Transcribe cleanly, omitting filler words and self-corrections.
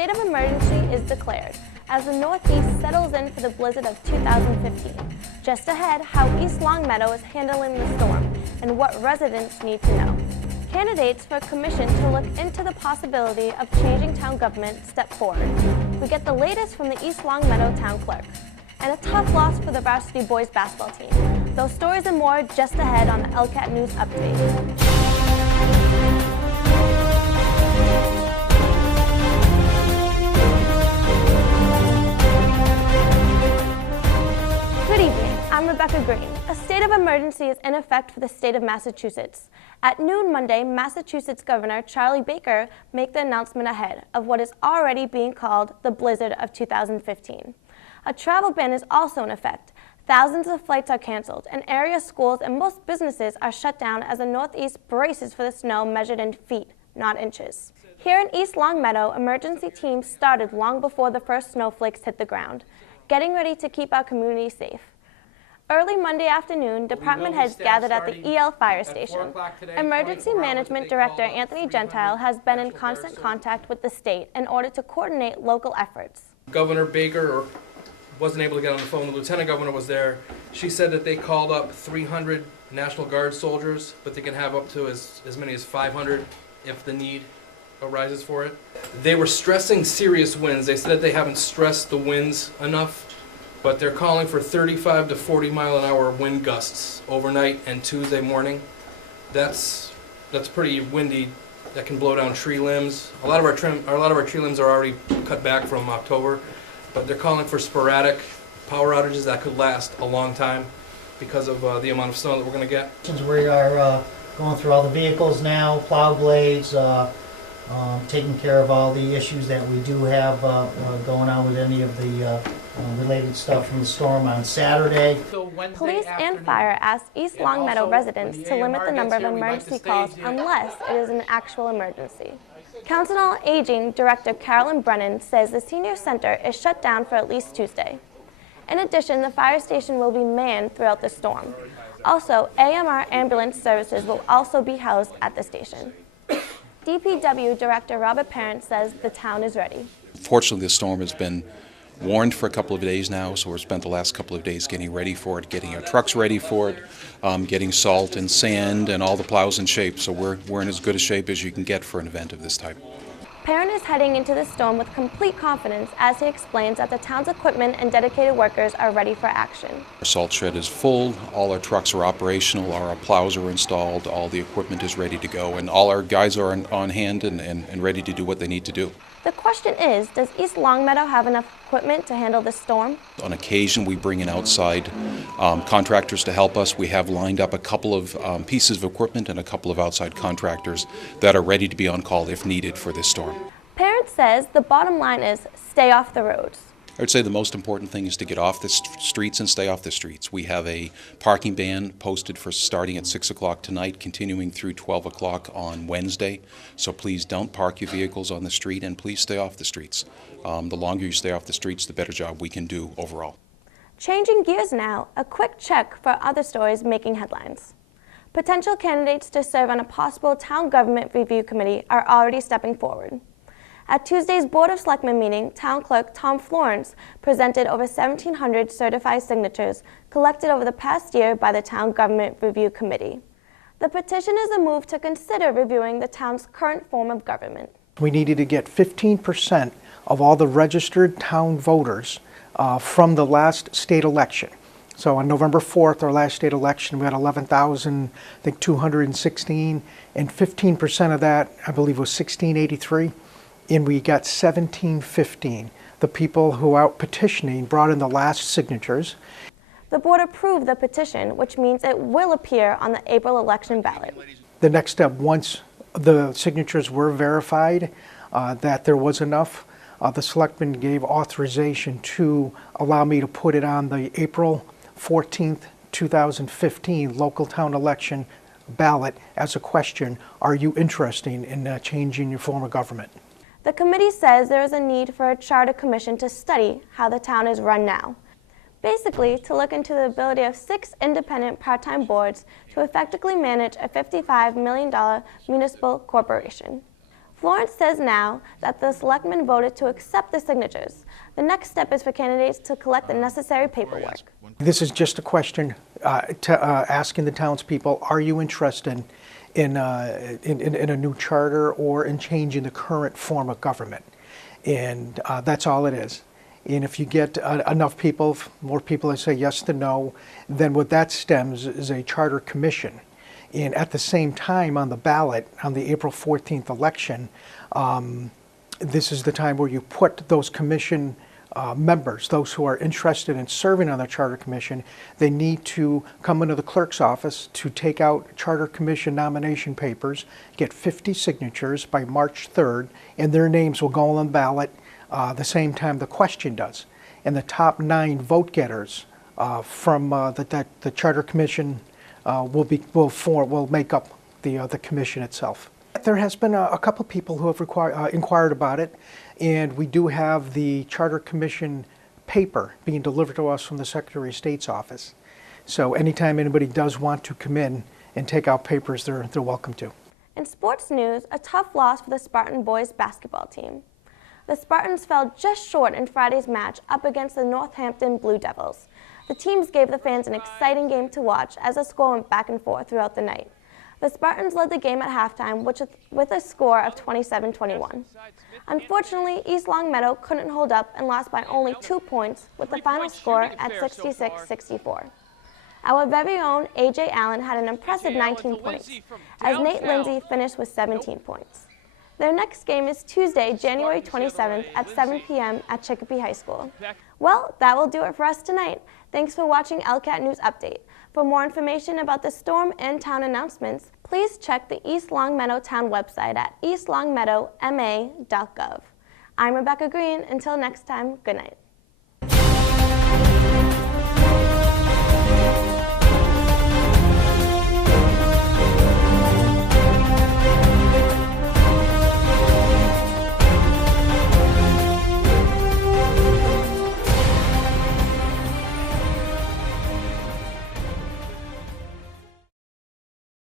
state of emergency is declared as the Northeast settles in for the blizzard of 2015. Just ahead, how East Longmeadow is handling the storm and what residents need to know. Candidates for a commission to look into the possibility of changing town government step forward. We get the latest from the East Longmeadow town clerk. And a tough loss for the varsity boys basketball team. Those stories and more just ahead on the ELCAT News Update. Good evening, I'm Rebecca Green. A state of emergency is in effect for the state of Massachusetts. At noon Monday, Massachusetts Governor Charlie Baker made the announcement ahead of what is already being called the blizzard of 2015. A travel ban is also in effect. Thousands of flights are canceled, and area schools and most businesses are shut down as the Northeast braces for the snow measured in feet, not inches. Here in East Longmeadow, emergency teams started long before the first snowflakes hit the ground, getting ready to keep our community safe. Early Monday afternoon, department heads gathered at the EL fire station. Emergency Management Director Anthony Gentile has been in constant contact with the state in order to coordinate local efforts. Governor Baker wasn't able to get on the phone. The Lieutenant Governor was there. She said that they called up 300 National Guard soldiers, but they can have up to as many as 500 if the need arises for it. They were stressing serious winds. They said they haven't stressed the winds enough, but they're calling for 35 to 40 mile an hour wind gusts overnight and Tuesday morning. That's pretty windy. That can blow down tree limbs. A lot of our tree limbs are already cut back from October, but they're calling for sporadic power outages that could last a long time because of the amount of snow that we're going to get. Since we are going through all the vehicles now, plow blades, taking care of all the issues that we do have going on with any of the related stuff from the storm on Saturday. Police and fire asked East Longmeadow residents to limit the number of emergency calls unless it is an actual emergency. Council on Aging Director Carolyn Brennan says the senior center is shut down for at least Tuesday. In addition, the fire station will be manned throughout the storm. Also, AMR ambulance services will also be housed at the station. DPW Director Robert Parent says the town is ready. Fortunately, the storm has been warned for a couple of days now, so we've spent the last couple of days getting ready for it, getting our trucks ready for it, getting salt and sand and all the plows in shape. So we're in as good a shape as you can get for an event of this type. Parent is heading into the storm with complete confidence as he explains that the town's equipment and dedicated workers are ready for action. Our salt shed is full, all our trucks are operational, our plows are installed, all the equipment is ready to go, and all our guys are on hand and ready to do what they need to do. The question is, does East Longmeadow have enough equipment to handle this storm? On occasion, we bring in outside contractors to help us. We have lined up a couple of pieces of equipment and a couple of outside contractors that are ready to be on call if needed for this storm. Parent says the bottom line is stay off the roads. I would say the most important thing is to get off the streets and stay off the streets. We have a parking ban posted for starting at 6 o'clock tonight, continuing through 12 o'clock on Wednesday. So please don't park your vehicles on the street and please stay off the streets. The longer you stay off the streets, the better job we can do overall. Changing gears now, a quick check for other stories making headlines. Potential candidates to serve on a possible town government review committee are already stepping forward. At Tuesday's Board of Selectmen meeting, Town Clerk Tom Florence presented over 1,700 certified signatures collected over the past year by the Town Government Review Committee. The petition is a move to consider reviewing the town's current form of government. We needed to get 15% of all the registered town voters from the last state election. So on November 4th, our last state election, we had 11,216, and 15% of that, I believe, was 1,683. And we got 1715. The people who out petitioning brought in the last signatures. The board approved the petition, which means it will appear on the April election ballot. The next step, once the signatures were verified that there was enough, the selectmen gave authorization to allow me to put it on the April 14th, 2015 local town election ballot as a question, are you interested in changing your form of government? The committee says there is a need for a charter commission to study how the town is run now. Basically, to look into the ability of 6 independent part-time boards to effectively manage a $55 million municipal corporation. Florence says now that the selectmen voted to accept the signatures. The next step is for candidates to collect the necessary paperwork. This is just a question asking the townspeople, are you interested in a new charter or in changing the current form of government? And that's all it is. And if you get enough people, more people that say yes to no, then what that stems is a charter commission. And at the same time on the ballot, on the April 14th election, this is the time where you put those commission members, those who are interested in serving on the Charter Commission, they need to come into the clerk's office to take out Charter Commission nomination papers, get 50 signatures by March 3rd, and their names will go on the ballot the same time the question does. And the top 9 vote getters from the Charter Commission will make up the commission itself. There has been a couple people who have inquired about it, and we do have the Charter Commission paper being delivered to us from the Secretary of State's office. So anytime anybody does want to come in and take out papers, they're welcome to. In sports news, a tough loss for the Spartan boys basketball team. The Spartans fell just short in Friday's match up against the Northampton Blue Devils. The teams gave the fans an exciting game to watch as the score went back and forth throughout the night. The Spartans led the game at halftime with a score of 27-21. Unfortunately, East Longmeadow couldn't hold up and lost by only 2 points with the final score at 66-64. Our very own A.J. Allen had an impressive 19 points, as Nate Lindsay finished with 17 points. Their next game is Tuesday, January 27th at 7 p.m. at Chicopee High School. Well, that will do it for us tonight. Thanks for watching ELCAT News Update. For more information about the storm and town announcements, please check the East Longmeadow Town website at eastlongmeadowma.gov. I'm Rebecca Green. Until next time, good night.